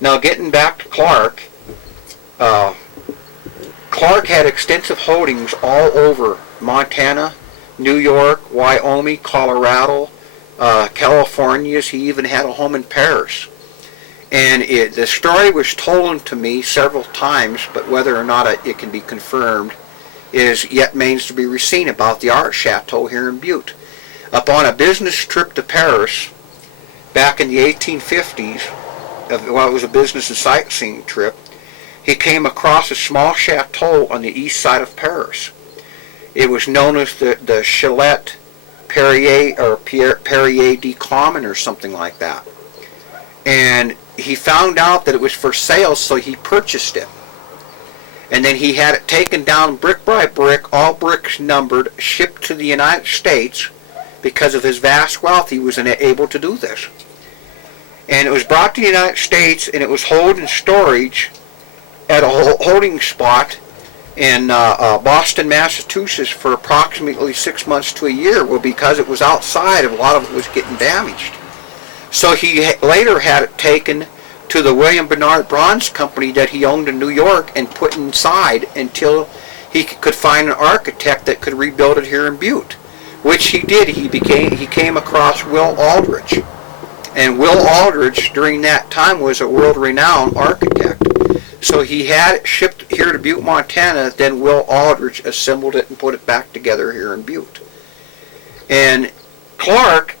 Now, getting back to Clark, Clark had extensive holdings all over Montana, New York, Wyoming, Colorado, California. He even had a home in Paris. And the story was told to me several times, but whether or not it can be confirmed is yet remains to be seen, about the art chateau here in Butte. Upon a business trip to Paris back in the 1850s, well, it was a business and sightseeing trip, he came across a small chateau on the east side of Paris. It was known as the Chalet Perrier, or Perrier de Common, or something like that. And he found out that it was for sale, so he purchased it. And then he had it taken down brick by brick, all bricks numbered, shipped to the United States. Because of his vast wealth, he was able to do this. And it was brought to the United States, and it was held in storage at a holding spot in Boston, Massachusetts for approximately 6 months to a year. Well, because it was outside, a lot of it was getting damaged. So he later had it taken to the William Bernard Bronze Company that he owned in New York and put inside until he could find an architect that could rebuild it here in Butte, which he did. He came across Will Aldrich. And Will Aldrich, during that time, was a world-renowned architect. So he had it shipped here to Butte, Montana, then Will Aldrich assembled it and put it back together here in Butte. And Clark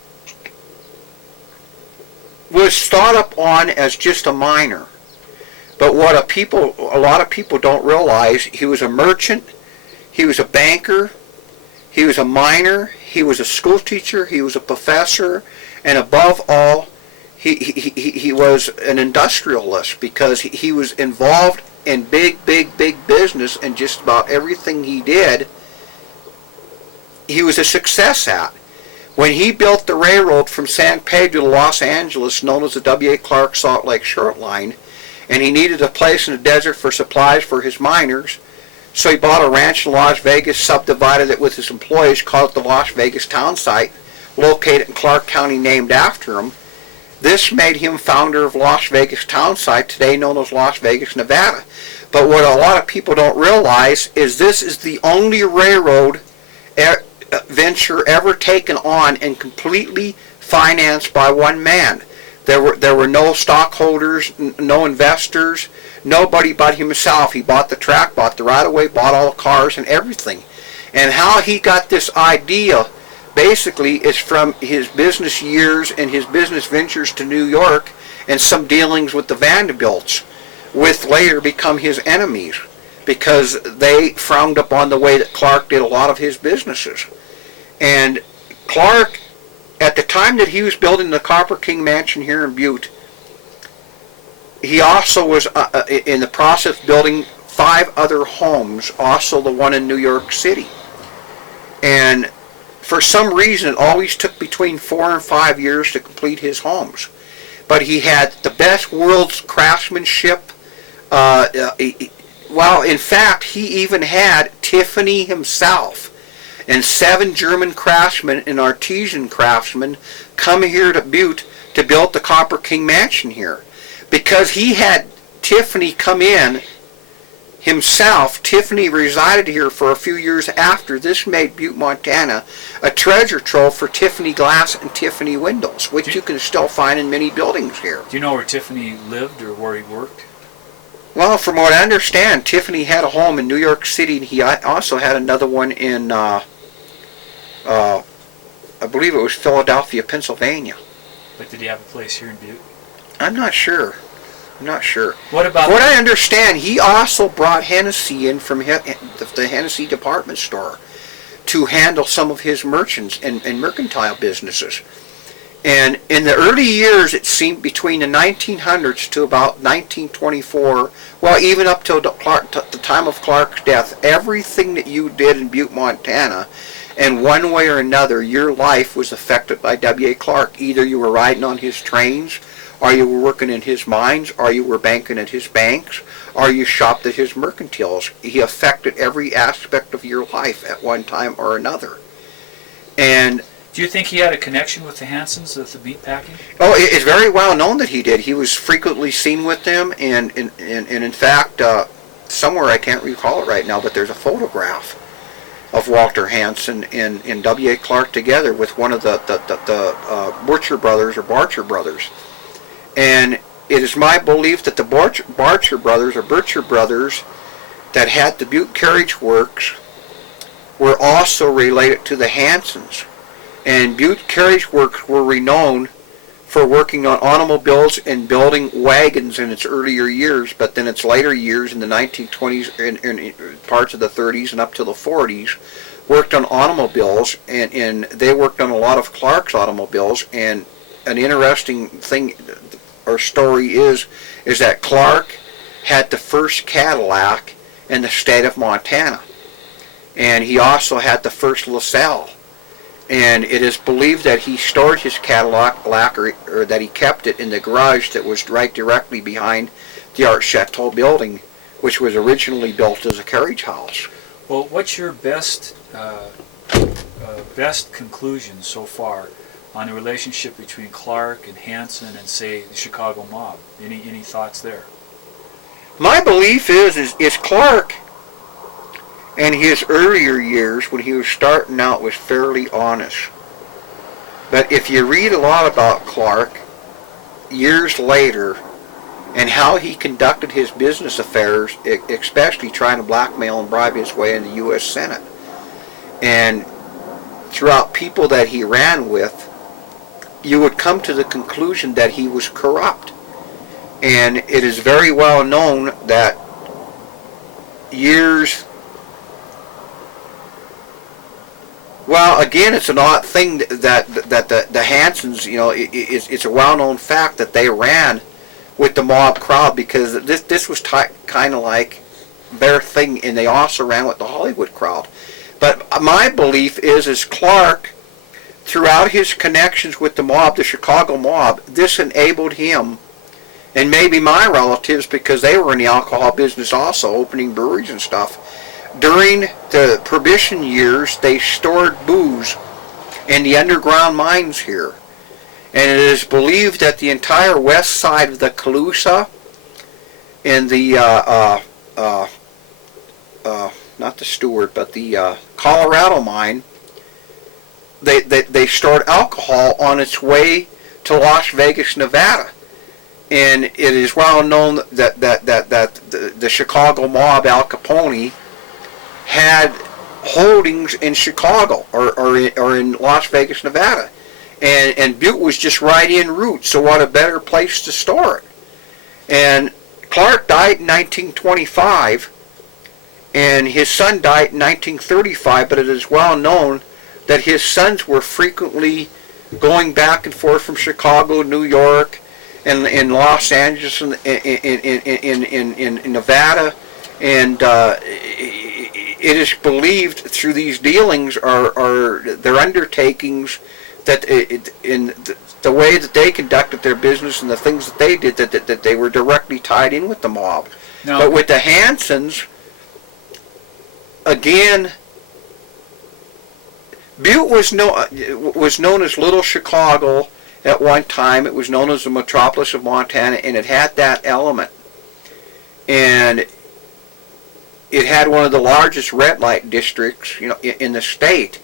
was thought upon as just a miner. But what a lot of people don't realize, he was a merchant, he was a banker, he was a miner, he was a school teacher, he was a professor, and above all, he was an industrialist, because he was involved in big business, and just about everything he did, he was a success at. When he built the railroad from San Pedro to Los Angeles, known as the W.A.Clark Salt Lake Short Line, and he needed a place in the desert for supplies for his miners, so he bought a ranch in Las Vegas, subdivided it with his employees, called it the Las Vegas Town Site, located in Clark County, named after him. This made him founder of Las Vegas Town Site, today known as Las Vegas, Nevada. But what a lot of people don't realize is this is the only railroad venture ever taken on and completely financed by one man. There were no stockholders, no investors, nobody but himself. He bought the track, bought the right-of-way, bought all the cars and everything. And how he got this idea basically is from his business years and his business ventures to New York and some dealings with the Vanderbilts, which later become his enemies because they frowned upon the way that Clark did a lot of his businesses. And Clark, at the time that he was building the Copper King Mansion here in Butte, he also was in the process of building 5 other homes, also the one in New York City. And for some reason, it always took between 4 and 5 years to complete his homes. But he had the best world's craftsmanship. Well, in fact, he even had Tiffany himself and 7 German craftsmen and artisan craftsmen come here to Butte to build the Copper King Mansion here. Because he had Tiffany come in himself. Tiffany resided here for a few years after. This made Butte, Montana a treasure trove for Tiffany glass and Tiffany windows, which you can still find in many buildings here. Do you know where Tiffany lived or where he worked? Well, from what I understand, Tiffany had a home in New York City, and he also had another one in, I believe it was Philadelphia, Pennsylvania. But did he have a place here in Butte? I'm not sure. What about... What I understand, he also brought Hennessy in from the Hennessy department store to handle some of his merchants and mercantile businesses. And in the early years, it seemed between the 1900s to about 1924, well, even up till the time of Clark's death, everything that you did in Butte, Montana, in one way or another, your life was affected by W.A. Clark. Either you were riding on his trains, or you were working in his mines, or you were banking at his banks, or you shopped at his mercantiles. He affected every aspect of your life at one time or another. And Do you think he had a connection with the Hansens with the meat packing? Oh, it's very well known that he did. He was frequently seen with them, and in fact, somewhere, I can't recall it right now, but there's a photograph of Walter Hansen and W.A.Clark together with one of the Butcher brothers or Barcher brothers. And it is my belief that the Barcher brothers or Butcher brothers that had the Butte Carriage Works were also related to the Hansens. And Butte Carriage Works were renowned for working on automobiles and building wagons in its earlier years, but then its later years in the 1920s and parts of the 30s and up to the 40s worked on automobiles, and they worked on a lot of Clark's automobiles. And an interesting thing or story is that Clark had the first Cadillac in the state of Montana, and he also had the first LaSalle. And it is believed that he stored his Cadillac, or that he kept it in the garage that was right directly behind the Art Chateau building, which was originally built as a carriage house. Well, what's your best conclusion so far on the relationship between Clark and Hansen and, say, the Chicago mob? Any thoughts there? My belief is Clark, in his earlier years, when he was starting out, was fairly honest. But if you read a lot about Clark, years later, and how he conducted his business affairs, especially trying to blackmail and bribe his way in the U.S. Senate, and throughout people that he ran with, you would come to the conclusion that he was corrupt. And it is very well known that years... Well, again, it's an odd thing that the Hansens, it's a well-known fact that they ran with the mob crowd, because this was kind of like their thing, and they also ran with the Hollywood crowd. But my belief is Clark, throughout his connections with the mob, the Chicago mob, this enabled him, and maybe my relatives, because they were in the alcohol business also, opening breweries and stuff. During the Prohibition years, they stored booze in the underground mines here. And it is believed that the entire west side of the Colusa and the, not the Stewart, but the Colorado mine, they stored alcohol on its way to Las Vegas, Nevada. And it is well known that the Chicago mob, Al Capone, had holdings in Chicago or in Las Vegas, Nevada. And Butte was just right en route, so what a better place to store it. And Clark died in 1925, and his son died in 1935, but it is well known that his sons were frequently going back and forth from Chicago, New York, and in Los Angeles, and in Nevada, and it is believed through these dealings are their undertakings, that in the way that they conducted their business and the things that they did, that they were directly tied in with the mob. No. But with the Hansens, again, Butte was known as Little Chicago at one time. It was known as the metropolis of Montana, and it had that element. And it had one of the largest red light districts, in the state,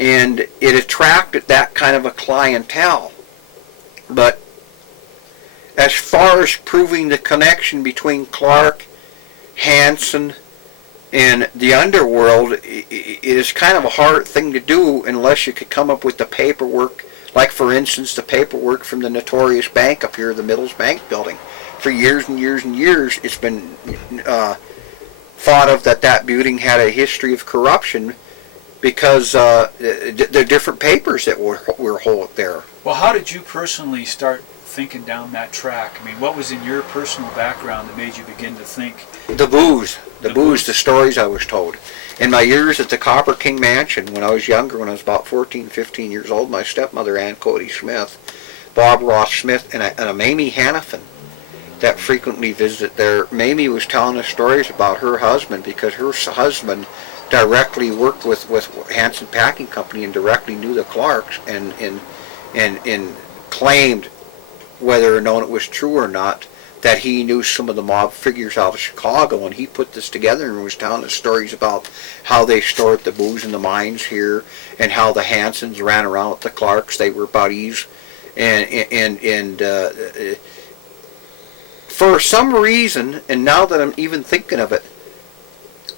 and it attracted that kind of a clientele. But as far as proving the connection between Clark, Hansen, and the underworld, it is kind of a hard thing to do unless you could come up with the paperwork, like for instance the paperwork from the notorious bank up here, the Middles Bank building. For years and years and years, it's been thought of that building had a history of corruption because the different papers that were held there. Well, how did you personally start thinking down that track? I mean, what was in your personal background that made you begin to think? The booze, the stories I was told. In my years at the Copper King Mansion, when I was younger, when I was about 14, 15 years old, my stepmother, Ann Cody Smith, Bob Ross Smith, and a Mamie Hannafin that frequently visited there. Mamie was telling us stories about her husband, because her husband directly worked with Hansen Packing Company and directly knew the Clarks and claimed, whether or known it was true or not, that he knew some of the mob figures out of Chicago, and he put this together and was telling us stories about how they stored the booze in the mines here, and how the Hansens ran around with the Clarks. They were buddies, and for some reason, and now that I'm even thinking of it,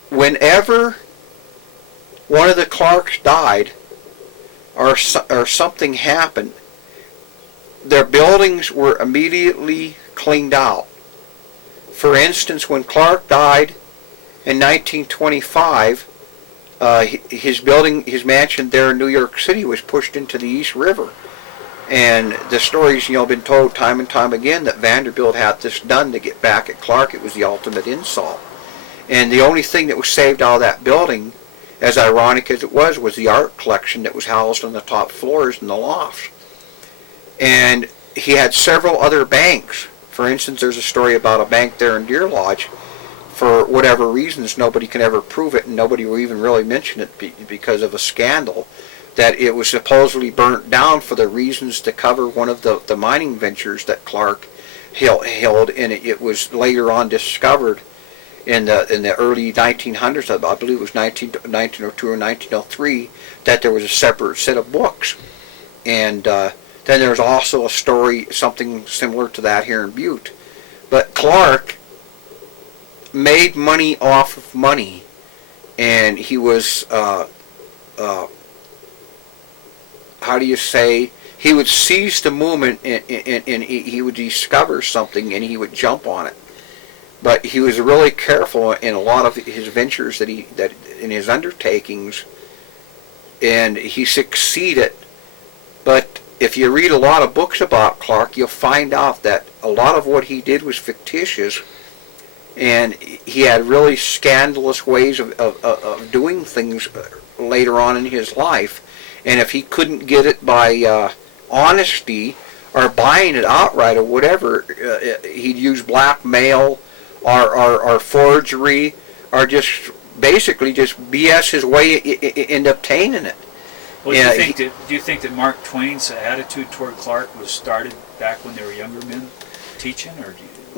whenever one of the Clarks died or something happened, their buildings were immediately cleaned out. For instance, when Clark died in 1925, his mansion there in New York City was pushed into the East River. And the story's been told time and time again that Vanderbilt had this done to get back at Clark. It was the ultimate insult. And the only thing that was saved out of that building, as ironic as it was the art collection that was housed on the top floors in the lofts. And he had several other banks. For instance, there's a story about a bank there in Deer Lodge. For whatever reasons, nobody can ever prove it, and nobody will even really mention it because of a scandal, that it was supposedly burnt down for the reasons to cover one of the mining ventures that Clark held, and it was later on discovered in the early 1900s, I believe it was 1902 or 1903, that there was a separate set of books. And then there's also a story, something similar to that here in Butte. But Clark made money off of money, and he was, how do you say, he would seize the moment, and he would discover something and he would jump on it. But he was really careful in a lot of his ventures that in his undertakings, and he succeeded. But if you read a lot of books about Clark, you'll find out that a lot of what he did was fictitious, and he had really scandalous ways of doing things later on in his life. And if he couldn't get it by honesty or buying it outright or whatever, he'd use blackmail or forgery, or just basically just BS his way into obtaining it. Well, do you think that Mark Twain's attitude toward Clark was started back when they were younger men teaching, or do you?